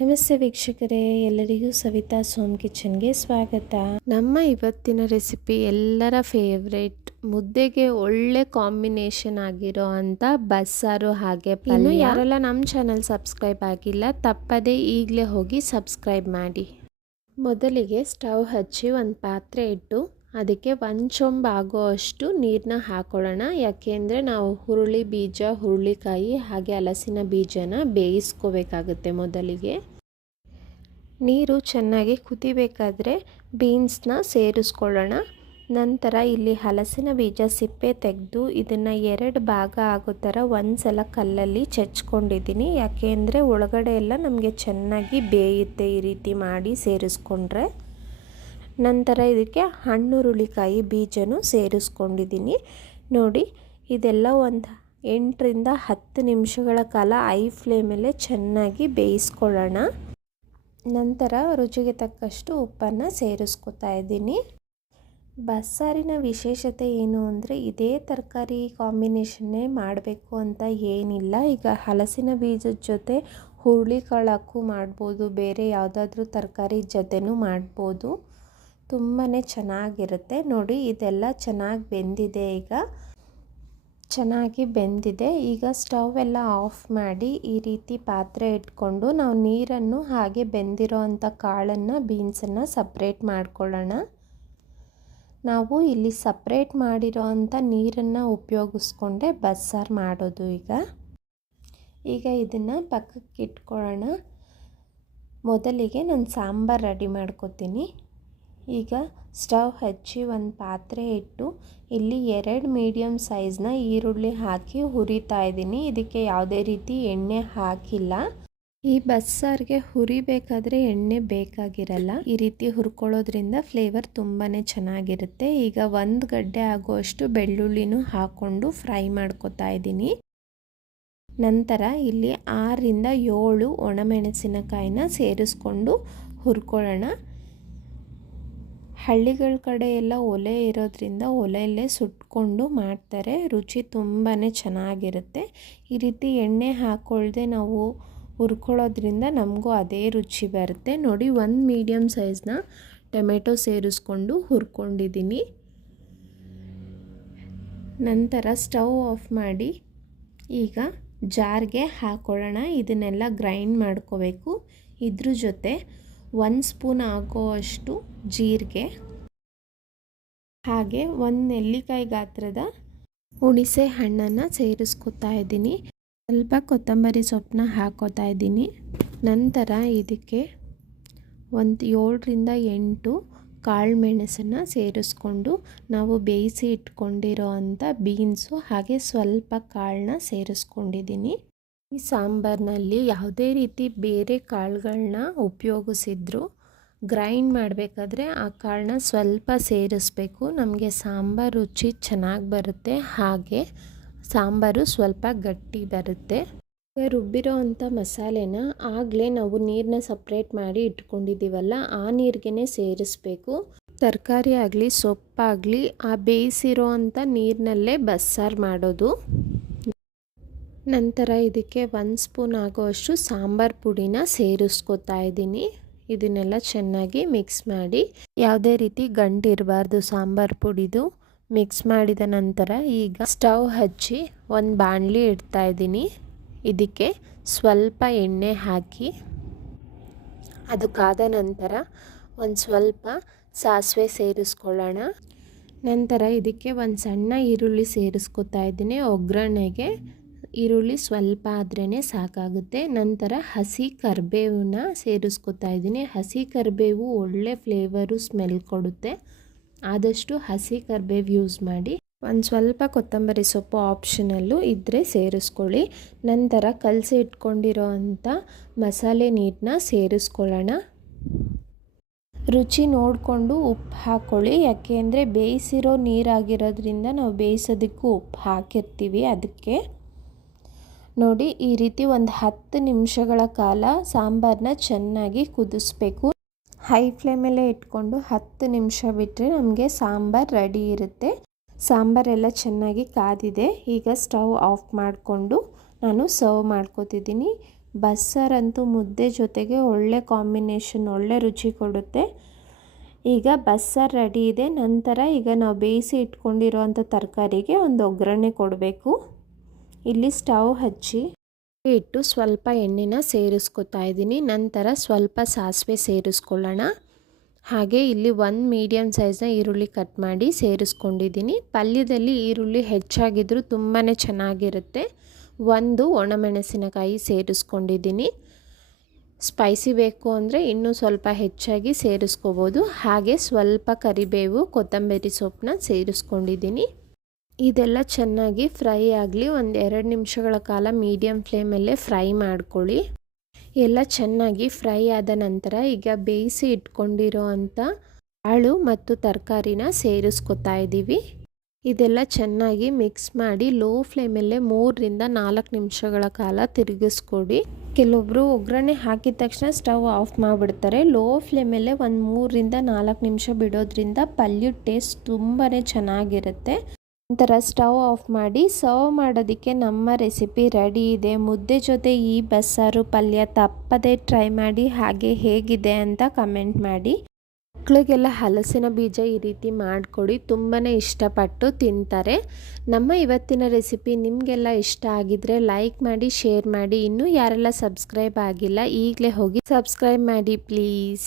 ನಮಸ್ತೆ ವೀಕ್ಷಕರೇ ಎಲ್ಲರಿಗೂ ಸವಿತಾ ಸೋಮ್ ಕಿಚನ್ಗೆ ಸ್ವಾಗತ. ನಮ್ಮ ಇವತ್ತಿನ ರೆಸಿಪಿ ಎಲ್ಲರ ಫೇವ್ರೇಟ್ ಮುದ್ದೆಗೆ ಒಳ್ಳೆ ಕಾಂಬಿನೇಷನ್ ಆಗಿರೋ ಅಂತ ಬಸ್ಸಾರು ಹಾಗೆ ಇನ್ನು ಯಾರೆಲ್ಲ ನಮ್ಮ ಚಾನಲ್ ಸಬ್ಸ್ಕ್ರೈಬ್ ಆಗಿಲ್ಲ ತಪ್ಪದೇ ಈಗಲೇ ಹೋಗಿ ಸಬ್ಸ್ಕ್ರೈಬ್ ಮಾಡಿ. ಮೊದಲಿಗೆ ಸ್ಟವ್ ಹಚ್ಚಿ ಒಂದು ಪಾತ್ರೆ ಇಟ್ಟು ಅದಕ್ಕೆ ಒಂದು ಚೊಂಬ ಆಗೋ ಅಷ್ಟು ನೀರನ್ನ ಹಾಕೊಳ್ಳೋಣ ಯಾಕೆಂದರೆ ನಾವು ಹುರುಳಿ ಬೀಜ, ಹುರುಳಿಕಾಯಿ ಹಾಗೆ ಹಲಸಿನ ಬೀಜನ ಬೇಯಿಸ್ಕೋಬೇಕಾಗುತ್ತೆ ಮೊದಲಿಗೆ. ನೀರು ಚೆನ್ನಾಗಿ ಕುದಿಬೇಕಾದ್ರೆ ಬೀನ್ಸ್ನ ಸೇರಿಸ್ಕೊಳ್ಳೋಣ. ನಂತರ ಇಲ್ಲಿ ಹಲಸಿನ ಬೀಜ ಸಿಪ್ಪೆ ತೆಗೆದು ಇದನ್ನು ಎರಡು ಭಾಗ ಆಗೋ ಥರ ಒಂದು ಸಲ ಕಲ್ಲಲ್ಲಿ ಚಚ್ಕೊಂಡಿದ್ದೀನಿ. ಯಾಕೆಂದರೆ ಒಳಗಡೆ ಎಲ್ಲ ನಮಗೆ ಚೆನ್ನಾಗಿ ಬೇಯುತ್ತೆ ಈ ರೀತಿ ಮಾಡಿ ಸೇರಿಸ್ಕೊಂಡ್ರೆ. ನಂತರ ಇದಕ್ಕೆ ಹಣ್ಣುರುಳಿಕಾಯಿ ಬೀಜನೂ ಸೇರಿಸ್ಕೊಂಡಿದ್ದೀನಿ. ನೋಡಿ, ಇದೆಲ್ಲ ಒಂದು ಎಂಟರಿಂದ ಹತ್ತು ನಿಮಿಷಗಳ ಕಾಲ ಐ ಫ್ಲೇಮಲ್ಲೇ ಚೆನ್ನಾಗಿ ಬೇಯಿಸ್ಕೊಳ್ಳೋಣ. ನಂತರ ರುಚಿಗೆ ತಕ್ಕಷ್ಟು ಉಪ್ಪನ್ನು ಸೇರಿಸ್ಕೊತಾ ಇದ್ದೀನಿ. ಬಸ್ಸಾರಿನ ವಿಶೇಷತೆ ಏನು ಅಂದರೆ, ಇದೇ ತರಕಾರಿ ಕಾಂಬಿನೇಷನ್ನೇ ಮಾಡಬೇಕು ಅಂತ ಏನಿಲ್ಲ. ಈಗ ಹಲಸಿನ ಬೀಜದ ಜೊತೆ ಹುರುಳಿಕಾಳು ಮಾಡ್ಬೋದು, ಬೇರೆ ಯಾವುದಾದ್ರೂ ತರಕಾರಿ ಜೊತೆನೂ ಮಾಡ್ಬೋದು. ತುಂಬಾ ಚೆನ್ನಾಗಿರುತ್ತೆ. ನೋಡಿ, ಇದೆಲ್ಲ ಚೆನ್ನಾಗಿ ಬೆಂದಿದೆ ಈಗ. ಚೆನ್ನಾಗಿ ಬೆಂದಿದೆ. ಈಗ ಸ್ಟವ್ ಎಲ್ಲ ಆಫ್ ಮಾಡಿ ಈ ರೀತಿ ಪಾತ್ರೆ ಇಟ್ಕೊಂಡು ನಾವು ನೀರನ್ನು ಹಾಗೆ ಬೆಂದಿರೋ ಅಂಥ ಕಾಳನ್ನು, ಬೀನ್ಸನ್ನು ಸಪ್ರೇಟ್ ಮಾಡ್ಕೊಳ್ಳೋಣ. ನಾವು ಇಲ್ಲಿ ಸಪ್ರೇಟ್ ಮಾಡಿರೋ ಅಂಥ ನೀರನ್ನು ಉಪಯೋಗಿಸ್ಕೊಂಡೆ ಬಸ್ಸಾರು ಮಾಡೋದು ಈಗ. ಈಗ ಇದನ್ನು ಪಕ್ಕಕ್ಕೆ ಇಟ್ಕೊಳ್ಳೋಣ ಮೊದಲಿಗೆ ನಾನು ಸಾಂಬಾರು ರೆಡಿ ಮಾಡ್ಕೊತೀನಿ. ಈಗ ಸ್ಟವ್ ಹಚ್ಚಿ ಒಂದು ಪಾತ್ರೆ ಇಟ್ಟು ಇಲ್ಲಿ ಎರಡು ಮೀಡಿಯಮ್ ಸೈಜ್ನ ಈರುಳ್ಳಿ ಹಾಕಿ ಹುರಿತಾ ಇದ್ದೀನಿ. ಇದಕ್ಕೆ ಯಾವುದೇ ರೀತಿ ಎಣ್ಣೆ ಹಾಕಿಲ್ಲ. ಈ ಬಸ್ಸಾರಿಗೆ ಹುರಿಬೇಕಾದ್ರೆ ಎಣ್ಣೆ ಬೇಕಾಗಿರಲ್ಲ. ಈ ರೀತಿ ಹುರ್ಕೊಳ್ಳೋದ್ರಿಂದ ಫ್ಲೇವರ್ ತುಂಬಾ ಚೆನ್ನಾಗಿರುತ್ತೆ. ಈಗ ಒಂದು ಗಡ್ಡೆ ಆಗುವಷ್ಟು ಬೆಳ್ಳುಳ್ಳಿನೂ ಹಾಕ್ಕೊಂಡು ಫ್ರೈ ಮಾಡ್ಕೊತಾ ಇದ್ದೀನಿ. ನಂತರ ಇಲ್ಲಿ ಆರರಿಂದ ಏಳು ಒಣಮೆಣಸಿನಕಾಯಿನ ಸೇರಿಸ್ಕೊಂಡು ಹುರ್ಕೊಳ್ಳೋಣ. ಹಳ್ಳಿಗಳ ಕಡೆ ಎಲ್ಲ ಒಲೆ ಇರೋದ್ರಿಂದ ಒಲೆಯಲ್ಲೇ ಸುಟ್ಕೊಂಡು ಮಾಡ್ತಾರೆ. ರುಚಿ ತುಂಬಾ ಚೆನ್ನಾಗಿರುತ್ತೆ. ಈ ರೀತಿ ಎಣ್ಣೆ ಹಾಕ್ಕೊಳ್ದೆ ನಾವು ಹುರ್ಕೊಳ್ಳೋದ್ರಿಂದ ನಮಗೂ ಅದೇ ರುಚಿ ಬರುತ್ತೆ. ನೋಡಿ, ಒಂದು ಮೀಡಿಯಮ್ ಸೈಜ್ನ ಟೊಮೆಟೊ ಸೇರಿಸ್ಕೊಂಡು ಹುರ್ಕೊಂಡಿದ್ದೀನಿ. ನಂತರ ಸ್ಟವ್ ಆಫ್ ಮಾಡಿ ಈಗ ಜಾರ್ಗೆ ಹಾಕೊಳ್ಳೋಣ. ಇದನ್ನೆಲ್ಲ ಗ್ರೈಂಡ್ ಮಾಡ್ಕೋಬೇಕು. ಇದ್ರ ಜೊತೆ ಒಂದು ಸ್ಪೂನ್ ಆಗೋವಷ್ಟು ಜೀರಿಗೆ, ಹಾಗೆ ಒಂದು ನೆಲ್ಲಿಕಾಯಿ ಗಾತ್ರದ ಹುಣಿಸೆ ಹಣ್ಣನ್ನು ಸೇರಿಸ್ಕೊತಾ ಇದ್ದೀನಿ. ಸ್ವಲ್ಪ ಕೊತ್ತಂಬರಿ ಸೊಪ್ಪನ್ನ ಹಾಕೋತಾ ಇದ್ದೀನಿ. ನಂತರ ಇದಕ್ಕೆ ಒಂದು ಏಳರಿಂದ ಎಂಟು ಕಾಳು ಮೆಣಸನ್ನು ಸೇರಿಸ್ಕೊಂಡು, ನಾವು ಬೇಯಿಸಿ ಇಟ್ಕೊಂಡಿರೋ ಅಂಥ ಬೀನ್ಸು ಹಾಗೆ ಸ್ವಲ್ಪ ಕಾಳನ್ನ ಸೇರಿಸ್ಕೊಂಡಿದ್ದೀನಿ. ಈ ಸಾಂಬಾರಿನಲ್ಲಿ ಯಾವುದೇ ರೀತಿ ಬೇರೆ ಕಾಳುಗಳನ್ನ ಉಪಯೋಗಿಸಿದ್ರು ಗ್ರೈಂಡ್ ಮಾಡಬೇಕಾದ್ರೆ ಆ ಕಾಳನ್ನ ಸ್ವಲ್ಪ ಸೇರಿಸ್ಬೇಕು. ನಮಗೆ ಸಾಂಬಾರು ರುಚಿ ಚೆನ್ನಾಗಿ ಬರುತ್ತೆ. ಹಾಗೆ ಸಾಂಬಾರು ಸ್ವಲ್ಪ ಗಟ್ಟಿ ಬರುತ್ತೆ. ರುಬ್ಬಿರೋ ಅಂಥ ಮಸಾಲೆನ ಆಗಲೇ ನಾವು ನೀರನ್ನ ಸಪ್ರೇಟ್ ಮಾಡಿ ಇಟ್ಕೊಂಡಿದ್ದೀವಲ್ಲ, ಆ ನೀರಿಗೆ ಸೇರಿಸ್ಬೇಕು. ತರಕಾರಿ ಆಗಲಿ, ಸೊಪ್ಪಾಗಲಿ, ಆ ಬೇಯಿಸಿರೋ ಅಂಥ ನೀರಿನಲ್ಲೇ ಬಸ್ಸಾರು ಮಾಡೋದು. ನಂತರ ಇದಕ್ಕೆ ಒಂದು ಸ್ಪೂನ್ ಆಗೋಷ್ಟು ಸಾಂಬಾರ್ ಪುಡಿನ ಸೇರಿಸ್ಕೊತಾ ಇದ್ದೀನಿ. ಇದನ್ನೆಲ್ಲ ಚೆನ್ನಾಗಿ ಮಿಕ್ಸ್ ಮಾಡಿ. ಯಾವುದೇ ರೀತಿ ಗಂಟು ಸಾಂಬಾರ್ ಸಾಂಬಾರು ಪುಡಿದು. ಮಿಕ್ಸ್ ಮಾಡಿದ ನಂತರ ಈಗ ಸ್ಟವ್ ಹಚ್ಚಿ ಒಂದು ಬಾಣಲಿ ಇಡ್ತಾ ಇದ್ದೀನಿ. ಇದಕ್ಕೆ ಸ್ವಲ್ಪ ಎಣ್ಣೆ ಹಾಕಿ. ಅದು ಕಾದ ನಂತರ ಒಂದು ಸ್ವಲ್ಪ ಸಾಸಿವೆ ಸೇರಿಸ್ಕೊಳ್ಳೋಣ. ನಂತರ ಇದಕ್ಕೆ ಒಂದು ಸಣ್ಣ ಈರುಳ್ಳಿ ಸೇರಿಸ್ಕೊತಾ ಇದ್ದೀನಿ ಒಗ್ಗರಣೆಗೆ. ಈರುಳ್ಳಿ ಸ್ವಲ್ಪ ಆದ್ರೇ ಸಾಕಾಗುತ್ತೆ. ನಂತರ ಹಸಿ ಕರಿಬೇವನ್ನ ಸೇರಿಸ್ಕೊತಾ ಇದ್ದೀನಿ. ಹಸಿ ಕರಿಬೇವು ಒಳ್ಳೆ ಫ್ಲೇವರು, ಸ್ಮೆಲ್ ಕೊಡುತ್ತೆ. ಆದಷ್ಟು ಹಸಿ ಕರಿಬೇವು ಯೂಸ್ ಮಾಡಿ. ಒಂದು ಸ್ವಲ್ಪ ಕೊತ್ತಂಬರಿ ಸೊಪ್ಪು ಆಪ್ಷನಲ್ಲು ಇದ್ದರೆ ಸೇರಿಸ್ಕೊಳ್ಳಿ. ನಂತರ ಕಲಸಿ ಇಟ್ಕೊಂಡಿರೋ ಅಂಥ ಮಸಾಲೆ ನೀರನ್ನ ಸೇರಿಸ್ಕೊಳ್ಳೋಣ. ರುಚಿ ನೋಡಿಕೊಂಡು ಉಪ್ಪು ಹಾಕ್ಕೊಳ್ಳಿ ಯಾಕೆ ಅಂದರೆ ಬೇಯಿಸಿರೋ ನೀರಾಗಿರೋದ್ರಿಂದ ನಾವು ಬೇಯಿಸೋದಕ್ಕೂ ಉಪ್ಪು ಹಾಕಿರ್ತೀವಿ ಅದಕ್ಕೆ. ನೋಡಿ, ಈ ರೀತಿ ಒಂದು ಹತ್ತು ನಿಮಿಷಗಳ ಕಾಲ ಸಾಂಬಾರನ್ನ ಚೆನ್ನಾಗಿ ಕುದಿಸ್ಬೇಕು. ಹೈ ಫ್ಲೇಮಲ್ಲೇ ಇಟ್ಕೊಂಡು ಹತ್ತು ನಿಮಿಷ ಬಿಟ್ಟರೆ ನಮಗೆ ಸಾಂಬಾರು ರೆಡಿ ಇರುತ್ತೆ. ಸಾಂಬಾರೆಲ್ಲ ಚೆನ್ನಾಗಿ ಕಾದಿದೆ. ಈಗ ಸ್ಟವ್ ಆಫ್ ಮಾಡಿಕೊಂಡು ನಾನು ಸರ್ವ್ ಮಾಡ್ಕೋತಿದ್ದೀನಿ. ಬಸ್ಸಾರಂತೂ ಮುದ್ದೆ ಜೊತೆಗೆ ಒಳ್ಳೆ ಕಾಂಬಿನೇಷನ್, ಒಳ್ಳೆ ರುಚಿ ಕೊಡುತ್ತೆ. ಈಗ ಬಸ್ಸಾರು ರೆಡಿ ಇದೆ. ನಂತರ ಈಗ ನಾವು ಬೇಯಿಸಿ ಇಟ್ಕೊಂಡಿರುವಂಥ ತರಕಾರಿಗೆ ಒಂದು ಒಗ್ಗರಣೆ ಕೊಡಬೇಕು. ಇಲ್ಲಿ ಸ್ಟವ್ ಹಚ್ಚಿ ಇಟ್ಟು ಸ್ವಲ್ಪ ಎಣ್ಣೆನ ಸೇರಿಸ್ಕೊತಾ ಇದ್ದೀನಿ. ನಂತರ ಸ್ವಲ್ಪ ಸಾಸಿವೆ ಸೇರಿಸ್ಕೊಳ್ಳೋಣ. ಹಾಗೆ ಇಲ್ಲಿ ಒಂದು ಮೀಡಿಯಮ್ ಸೈಜ್ನ ಈರುಳ್ಳಿ ಕಟ್ ಮಾಡಿ ಸೇರಿಸ್ಕೊಂಡಿದ್ದೀನಿ. ಪಲ್ಯದಲ್ಲಿ ಈರುಳ್ಳಿ ಹೆಚ್ಚಾಗಿದ್ದರೂ ತುಂಬಾ ಚೆನ್ನಾಗಿರುತ್ತೆ. ಒಂದು ಒಣಮೆಣಸಿನಕಾಯಿ ಸೇರಿಸ್ಕೊಂಡಿದ್ದೀನಿ. ಸ್ಪೈಸಿ ಬೇಕು ಅಂದರೆ ಇನ್ನೂ ಸ್ವಲ್ಪ ಹೆಚ್ಚಾಗಿ ಸೇರಿಸ್ಕೋಬೋದು. ಹಾಗೆ ಸ್ವಲ್ಪ ಕರಿಬೇವು, ಕೊತ್ತಂಬರಿ ಸೊಪ್ಪನ್ನ ಸೇರಿಸ್ಕೊಂಡಿದ್ದೀನಿ. ಇದೆಲ್ಲ ಚೆನ್ನಾಗಿ ಫ್ರೈ ಆಗಲಿ, ಒಂದು ಎರಡು ನಿಮಿಷಗಳ ಕಾಲ ಮೀಡಿಯಮ್ ಫ್ಲೇಮಲ್ಲೇ ಫ್ರೈ ಮಾಡ್ಕೊಳ್ಳಿ. ಎಲ್ಲ ಚೆನ್ನಾಗಿ ಫ್ರೈ ಆದ ನಂತರ ಈಗ ಬೇಯಿಸಿ ಇಟ್ಕೊಂಡಿರೋ ಅಂಥ ಕಾಳು ಮತ್ತು ತರಕಾರಿನ ಸೇರಿಸ್ಕೊತಾ ಇದ್ದೀವಿ ಇದೆಲ್ಲ ಚೆನ್ನಾಗಿ ಮಿಕ್ಸ್ ಮಾಡಿ ಲೋ ಫ್ಲೇಮಲ್ಲೇ ಮೂರರಿಂದ ನಾಲ್ಕು ನಿಮಿಷಗಳ ಕಾಲ ತಿರುಗಿಸ್ಕೊಡಿ. ಕೆಲವೊಬ್ಬರು ಒಗ್ಗರಣೆ ಹಾಕಿದ ತಕ್ಷಣ ಸ್ಟವ್ ಆಫ್ ಮಾಡಿಬಿಡ್ತಾರೆ. ಲೋ ಫ್ಲೇಮಲ್ಲೇ ಒಂದು ಮೂರರಿಂದ ನಾಲ್ಕು ನಿಮಿಷ ಬಿಡೋದ್ರಿಂದ ಪಲ್ಯ ಟೇಸ್ಟ್ ತುಂಬಾ ಚೆನ್ನಾಗಿರುತ್ತೆ. ನಂತರ ಸ್ಟವ್ ಆಫ್ ಮಾಡಿ ಸರ್ವ್ ಮಾಡೋದಕ್ಕೆ ನಮ್ಮ ರೆಸಿಪಿ ರೆಡಿ ಇದೆ. ಮುದ್ದೆ ಜೊತೆ ಈ ಬಸ್ಸಾರು ಪಲ್ಯ ತಪ್ಪದೇ ಟ್ರೈ ಮಾಡಿ, ಹಾಗೆ ಹೇಗಿದೆ ಅಂತ ಕಮೆಂಟ್ ಮಾಡಿ. ಮಕ್ಕಳಿಗೆಲ್ಲ ಹಲಸಿನ ಬೀಜ ಈ ರೀತಿ ಮಾಡಿಕೊಡಿ ತುಂಬಾ ಇಷ್ಟಪಟ್ಟು ತಿಂತಾರೆ. ನಮ್ಮ ಇವತ್ತಿನ ರೆಸಿಪಿ ನಿಮಗೆಲ್ಲ ಇಷ್ಟ ಆಗಿದ್ರೆ ಲೈಕ್ ಮಾಡಿ, ಶೇರ್ ಮಾಡಿ. ಇನ್ನೂ ಯಾರೆಲ್ಲ ಸಬ್ಸ್ಕ್ರೈಬ್ ಆಗಿಲ್ಲ, ಈಗಲೇ ಹೋಗಿ ಸಬ್ಸ್ಕ್ರೈಬ್ ಮಾಡಿ ಪ್ಲೀಸ್.